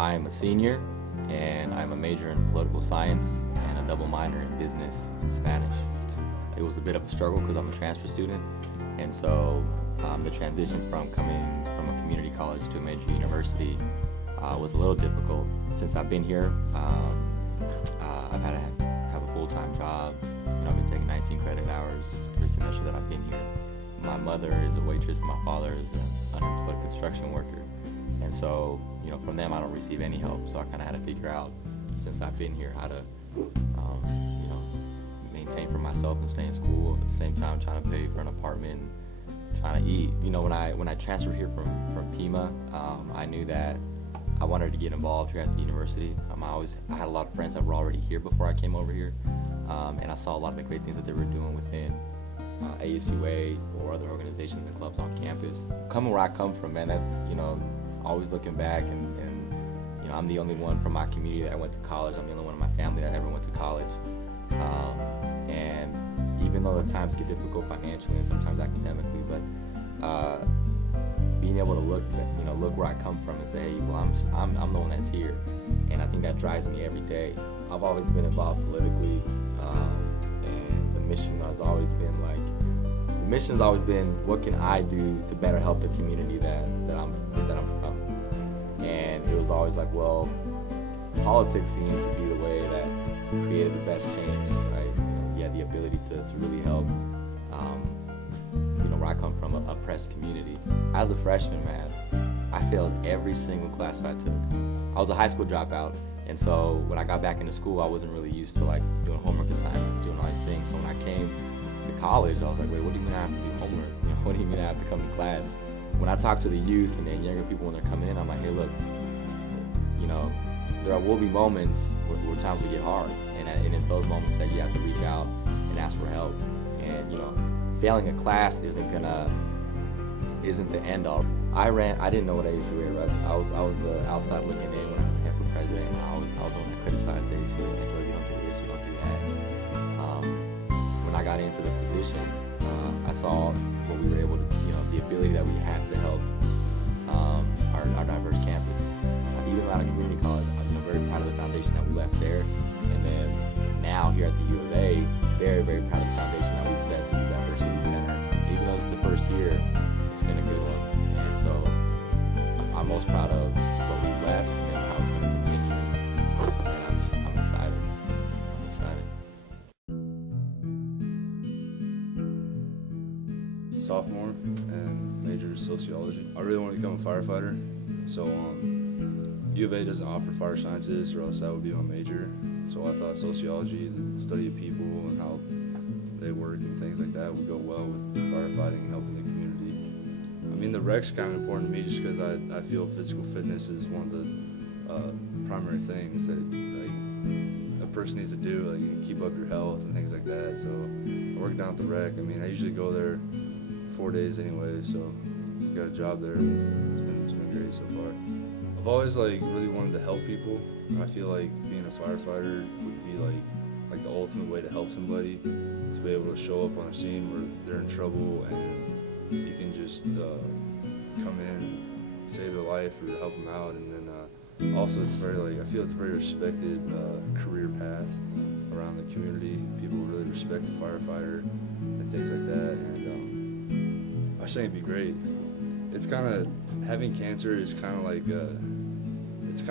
I'm a senior, and I'm a major in political science and a double minor in business and Spanish. It was a bit of a struggle because I'm a transfer student, and so the transition from coming from a community college to a major university was a little difficult. Since I've been here, I've had to have a full-time job. I've been taking 19 credit hours every semester that I've been here. My mother is a waitress, and my father is an unemployed construction worker. And so, from them I don't receive any help. So I kind of had to figure out, since I've been here, how to, maintain for myself and stay in school at the same time trying to pay for an apartment, and trying to eat. When I transferred here from Pima, I knew that I wanted to get involved here at the university. I had a lot of friends that were already here before I came over here, and I saw a lot of the great things that they were doing within ASUA or other organizations and clubs on campus. Coming where I come from, man, that's, always looking back, and I'm the only one from my community that went to college. I'm the only one in my family that ever went to college. And even though the times get difficult financially and sometimes academically, but being able to look where I come from and say, hey, well, I'm the one that's here, and I think that drives me every day. I've always been involved politically, and the mission has always been what can I do to better help the community that I'm from. And it was always like, well, politics seemed to be the way that created the best change, right? You had the ability to really help, where I come from, a oppressed community. As a freshman, man, I failed every single class that I took. I was a high school dropout, and so when I got back into school, I wasn't really used to doing homework assignments, doing all these things. So when I came to college, I was like, wait, what do you mean I have to do homework? What do you mean I have to come to class? When I talk to the youth and younger people when they're coming in, I'm like, hey, look, there will be moments where times will get hard, and it's those moments that you have to reach out and ask for help. And failing a class isn't the end all. I didn't know what ASUA was. I was the outside looking in when I ran for president, and I was the one that criticized ASUA, like, oh, you don't do this, you don't do that. When I got into the position, I saw what we were able to, the ability that we had to help our diverse campus. Even out of community college, I'm very proud of the foundation that we left there. And then now here at the U of A, very, very proud of the foundation that we've set to the Diversity Center. Even though it's the first year, it's been a good one. And so I'm most proud of what we left and how it's going to continue. And I'm excited. I'm excited. Sophomore and major sociology. I really want to become a firefighter. So U of A doesn't offer fire sciences, or else that would be my major. So I thought sociology, the study of people and how they work and things like that, would go well with firefighting and helping the community. I mean, the rec's kind of important to me just because I feel physical fitness is one of the primary things that a person needs to do, keep up your health and things like that. So I work down at the rec. I mean, I usually go there 4 days anyway, so I got a job there. It's been great so far. I've always really wanted to help people, and I feel like being a firefighter would be like the ultimate way to help somebody, to be able to show up on a scene where they're in trouble and you can just come in, save their life, or help them out. And then also it's I feel it's a very respected career path around the community. People really respect the firefighter and things like that, and I think it'd be great. It's having cancer is it's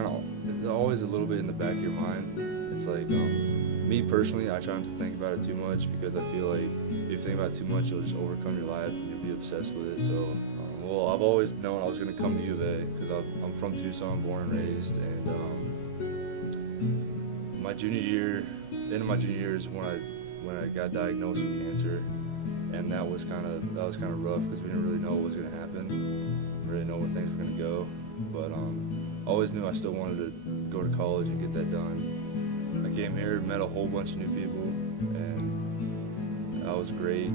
always a little bit in the back of your mind. It's me personally, I try not to think about it too much, because I feel like if you think about it too much, you'll just overcome your life and you'll be obsessed with it. So, I've always known I was going to come to U of A, because I'm from Tucson, born and raised, and my junior year, the end of my junior year is when I got diagnosed with cancer. And that was kind of rough, because we didn't really know what was going to happen. We didn't really know where things were going to go. But I always knew I still wanted to go to college and get that done. I came here, met a whole bunch of new people, and that was great.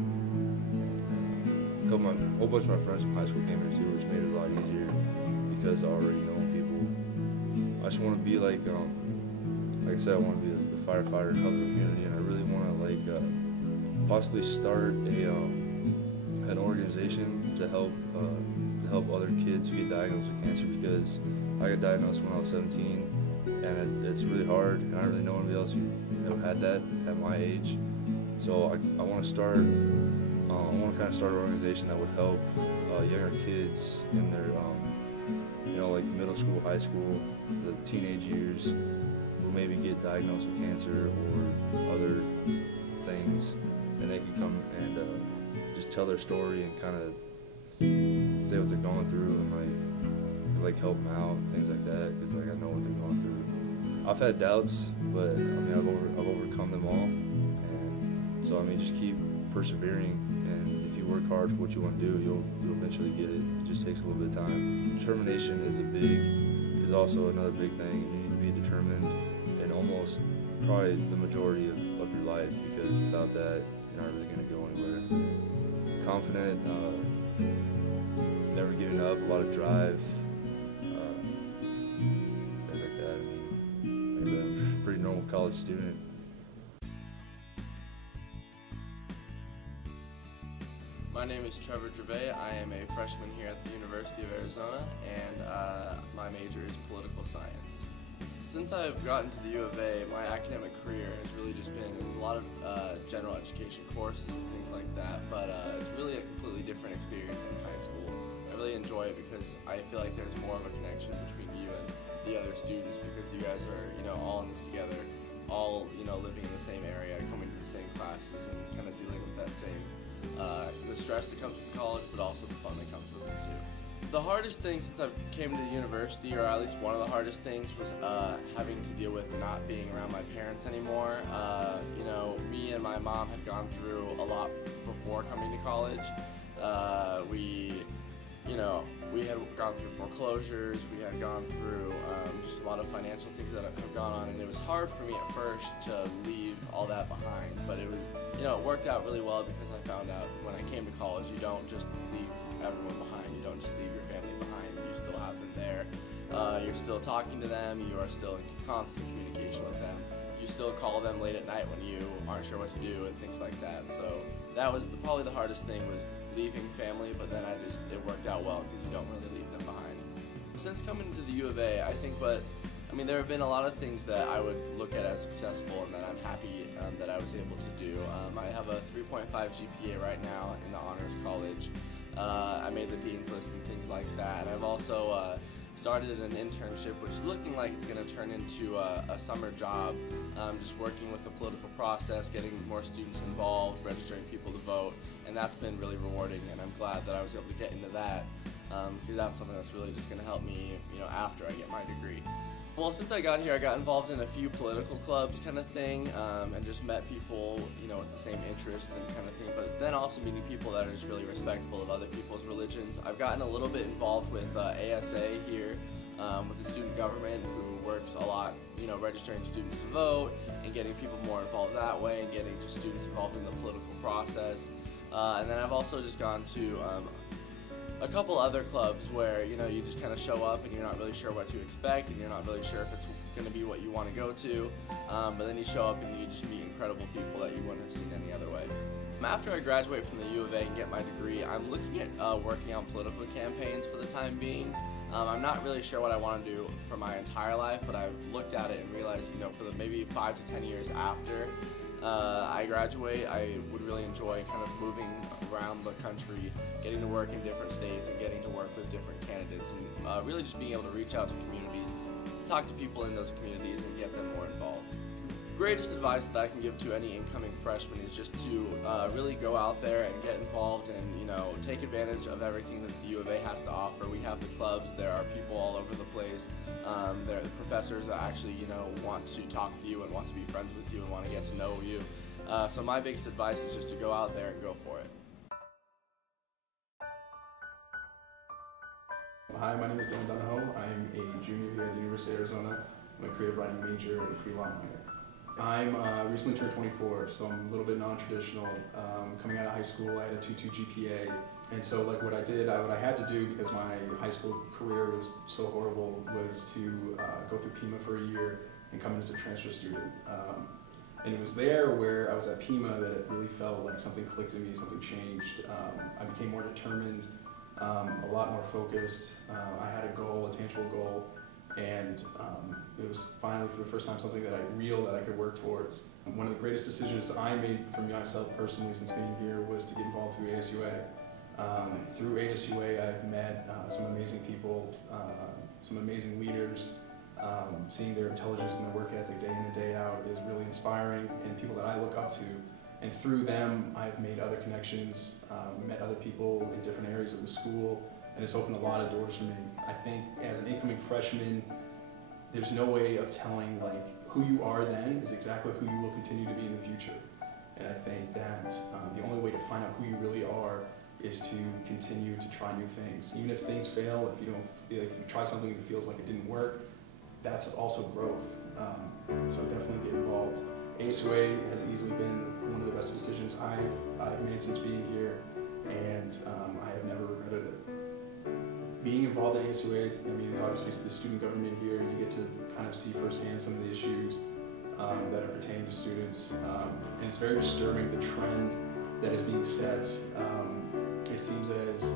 A whole bunch of my friends from high school came here too, which made it a lot easier, because I already know people. I just want to be like I said, I want to be the firefighter and help the community, and I really want to possibly start an organization to help other kids who get diagnosed with cancer, because I got diagnosed when I was 17, and it's really hard, and I don't really know anybody else who had that at my age. So I want to start, I want to kind of start an organization that would help younger kids in their, like middle school, high school, the teenage years, who maybe get diagnosed with cancer or other things, and they can come and just tell their story and kind of say what they're going through and like help them out, things like that, because like I know what they're going through. I've had doubts, but I mean I've overcome them all, and so I mean just keep persevering, and if you work hard for what you want to do, you'll eventually get it. It just takes a little bit of time. Determination is also another big thing. You need to be determined in almost probably the majority of your life, because without that you're not really going to go anywhere. Confident, never giving up, a lot of drive, things like that. I mean, I'm a pretty normal college student. My name is Trevor Gervais. I am a freshman here at the University of Arizona, and my major is political science. Since I've gotten to the U of A, my academic career has really just been, it's a lot of general education courses and things like that, but it's really a completely different experience than high school. I really enjoy it because I feel like there's more of a connection between you and the other students, because you guys are, all in this together, all, living in the same area, coming to the same classes, and kind of dealing with that same, the stress that comes with college, but also the fun that comes with it too. The hardest thing since I came to the university, or at least one of the hardest things, was having to deal with not being around my parents anymore. Me and my mom had gone through a lot before coming to college. We had gone through foreclosures, we had gone through just a lot of financial things that have gone on, and it was hard for me at first to leave all that behind, but it was, it worked out really well, because I found out when I came to college, you don't just leave everyone behind, you don't just leave your family behind, you still have them there, you're still talking to them, you are still in constant communication with them, you still call them late at night when you aren't sure what to do and things like that. So that was probably the hardest thing, was leaving family, but then it worked out well, because you don't really leave them behind. Since coming to the U of A, I think there have been a lot of things that I would look at as successful and that I'm happy that I was able to do. I have a 3.5 GPA right now in the Honors College. I made the Dean's List and things like that. And I've also started an internship, which is looking like it's going to turn into a summer job, just working with the political process, getting more students involved, registering people to vote, and that's been really rewarding, and I'm glad that I was able to get into that, because that's something that's really just going to help me, after I get my degree. Well, since I got here, I got involved in a few political clubs kind of thing, and just met people, with the same interest and kind of thing, but then also meeting people that are just really respectful of other people's religions. I've gotten a little bit involved with ASA here, with the student government, who works a lot, registering students to vote and getting people more involved that way, and getting just students involved in the political process. And then I've also just gone to a couple other clubs where you just kind of show up and you're not really sure what to expect, and you're not really sure if it's going to be what you want to go to, but then you show up and you just meet incredible people that you wouldn't have seen any other way. After I graduate from the U of A and get my degree, I'm looking at working on political campaigns for the time being. I'm not really sure what I want to do for my entire life, but I've looked at it and realized, for the maybe 5 to 10 years after I graduate, I would really enjoy kind of moving around the country, getting to work in different states and getting to work with different candidates, and really just being able to reach out to communities, talk to people in those communities, and get them more involved. Greatest advice that I can give to any incoming freshman is just to really go out there and get involved, and take advantage of everything that the U of A has to offer. We have the clubs, there are people all over the place, there are professors that actually want to talk to you and want to be friends with you and want to get to know you. So my biggest advice is just to go out there and go for it. Hi, my name is Dylan Donahoe. I am a junior here at the University of Arizona. I'm a creative writing major and a pre-law minor. I'm recently turned 24, so I'm a little bit non-traditional. Coming out of high school, I had a 2.2 GPA, and so what I had to do, because my high school career was so horrible, was to go through Pima for a year and come in as a transfer student. And it was there where I was at Pima that it really felt like something clicked in me, something changed. I became more determined, a lot more focused. I had a goal, a tangible goal, And it was finally, for the first time, something that I could work towards. One of the greatest decisions I made for myself personally since being here was to get involved through ASUA. Through ASUA, I've met some amazing people, some amazing leaders. Seeing their intelligence and their work ethic day in and day out is really inspiring, and people that I look up to. And through them, I've made other connections, met other people in different areas of the school, and it's opened a lot of doors for me. I think as an incoming freshman, there's no way of telling like who you are then is exactly who you will continue to be in the future. And I think that the only way to find out who you really are is to continue to try new things. Even if things fail, if you don't, if you try something that feels like it didn't work, that's also growth. So definitely get involved. ASUA has easily been one of the best decisions I've made since being here, and I have never regretted it. Being involved in ASUA, it's obviously the student government here. You get to kind of see firsthand some of the issues that are pertaining to students, and it's very disturbing the trend that is being set. It seems as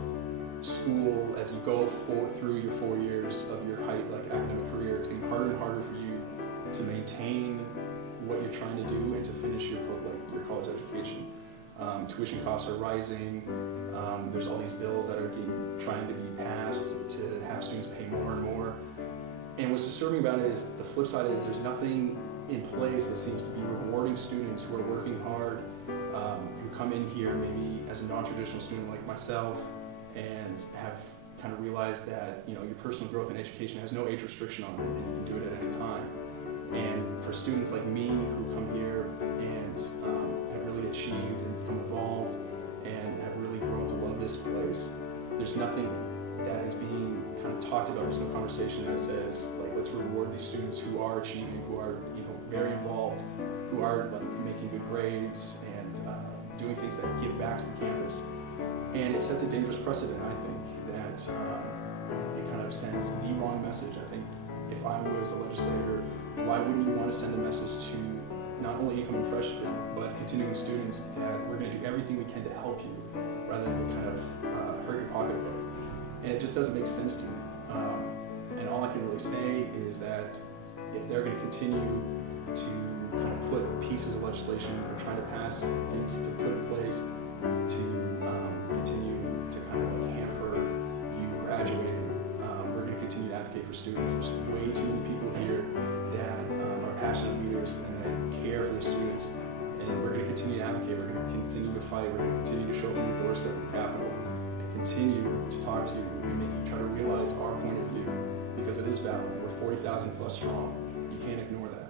school, as you go through your 4 years of your academic career, it's getting harder and harder for you to maintain what you're trying to do and to finish your college education. Tuition costs are rising. There's all these bills that are trying to be passed to have students pay more and more. And what's disturbing about it is the flip side is there's nothing in place that seems to be rewarding students who are working hard, who come in here maybe as a non-traditional student like myself and have kind of realized that your personal growth in education has no age restriction on it, and you can do it at any time. And for students like me who come here and have really achieved and become involved and have really grown to love this place, there's nothing that is being kind of talked about. There's no conversation that says let's reward these students who are achieving, who are very involved, who are making good grades and doing things that give back to the campus. And it sets a dangerous precedent, I think, that it kind of sends the wrong message. I think if I was a legislator, why wouldn't you want to send a message to not only incoming freshmen, but continuing students that we're going to do everything we can to help you, rather than kind of hurt your pocketbook? And it just doesn't make sense to me. And all I can really say is that if they're going to continue to kind of put pieces of legislation or trying to pass things to put in place to continue to kind of hamper you graduating, we're going to continue to advocate for students. There's way too many people here that are passionate leaders and that care for the students, and we're going to continue to advocate. We're going to continue to fight. We're going to continue to show up on your doorstep at the Capitol and continue to talk to you and make you try to realize our point of view, because it is valid. We're 40,000 plus strong. You can't ignore that.